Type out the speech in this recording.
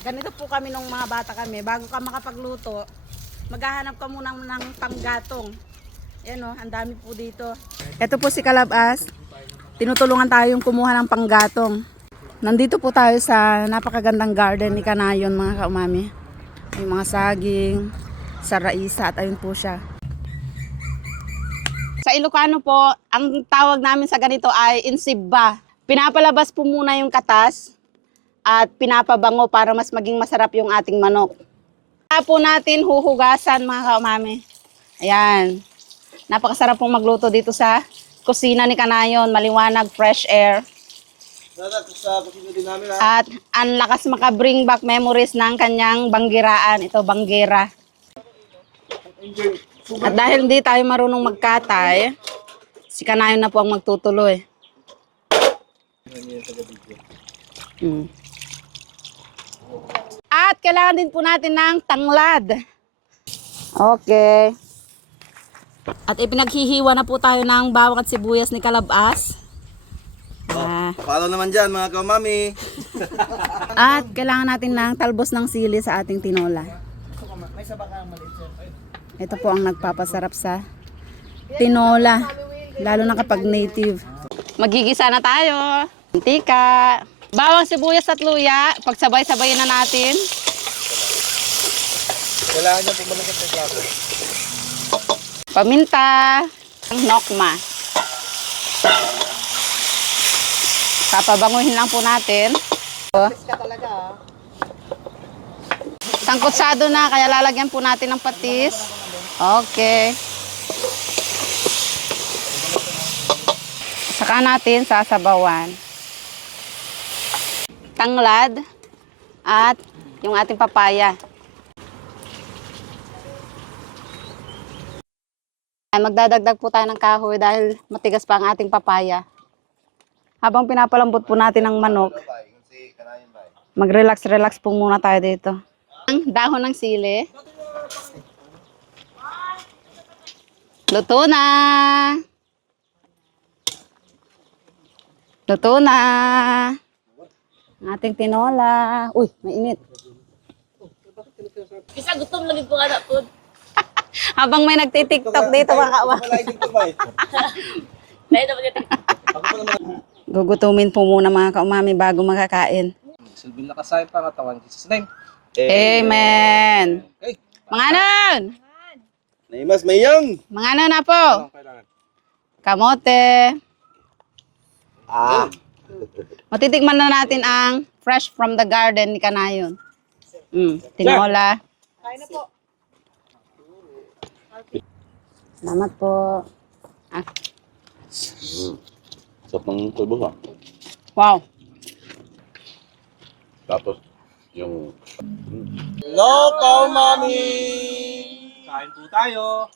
Ganito po kami nung mga bata kami. Bago ka makapagluto, maghahanap ka muna ng panggatong. Yan o, ang dami po dito. Ito po si Kalabas. Tinutulungan tayong kumuha ng panggatong. Nandito po tayo sa napakagandang garden ni Kanayon mga kaumami. May mga saging, saraisa at ayun po siya. Sa Ilocano po, ang tawag namin sa ganito ay insibba. Pinapalabas po muna yung katas at pinapabango para mas maging masarap yung ating manok. Kaya po natin huhugasan mga kaumami. Ayan. Napakasarap pong magluto dito sa kusina ni Kanayon. Maliwanag, fresh air. At ang lakas maka-bring back memories ng kanyang banggiraan. Ito, banggera. At dahil hindi tayo marunong magkatay, si Kanayon na po ang magtutuloy. At kailangan din po natin ng tanglad. Okay. At ipinaghihiwa na po tayo ng bawang at sibuyas ni Kalabas. Follow naman dyan mga kaumami. At kailangan natin ng talbos ng sili sa ating tinola. Ito po ang nagpapasarap sa tinola, lalo na kapag native. Magigisa na tayo. Mantika. Bawang, sibuyas at luya. Pagsabay-sabayin na natin. Kailangan nyo pumalagay ng plato. Paminta. Ang nokma. Papabanguhin lang po natin. Sangkutsado na, kaya lalagyan po natin ng patis. Okay. Saka natin sasabawan. Tanglad at yung ating papaya. Magdadagdag po tayo ng kahoy dahil matigas pa ang ating papaya. Habang pinapalambot po natin ang manok, mag-relax-relax po muna tayo dito. Ang dahon ng sili. Luto na! Luto na! Ang ating tinola. Uy, mainit. Isa gutom lagi ko anak po. Habang may nagtitiktok dito, makawa. Gugutumin po muna mga kaumami bago makakain. Silbing nakasayang pangatawan. Jesus name. Amen. Mga anon! Naimas mayang. Mga anon na po. Kamote. Matitikman na natin ang fresh from the garden ni Kanayon. Tinola. Kain na po. Salamat po. Sarap ng tulbos Wow. Tapos yung... Hello, kaumami! Kain po tayo.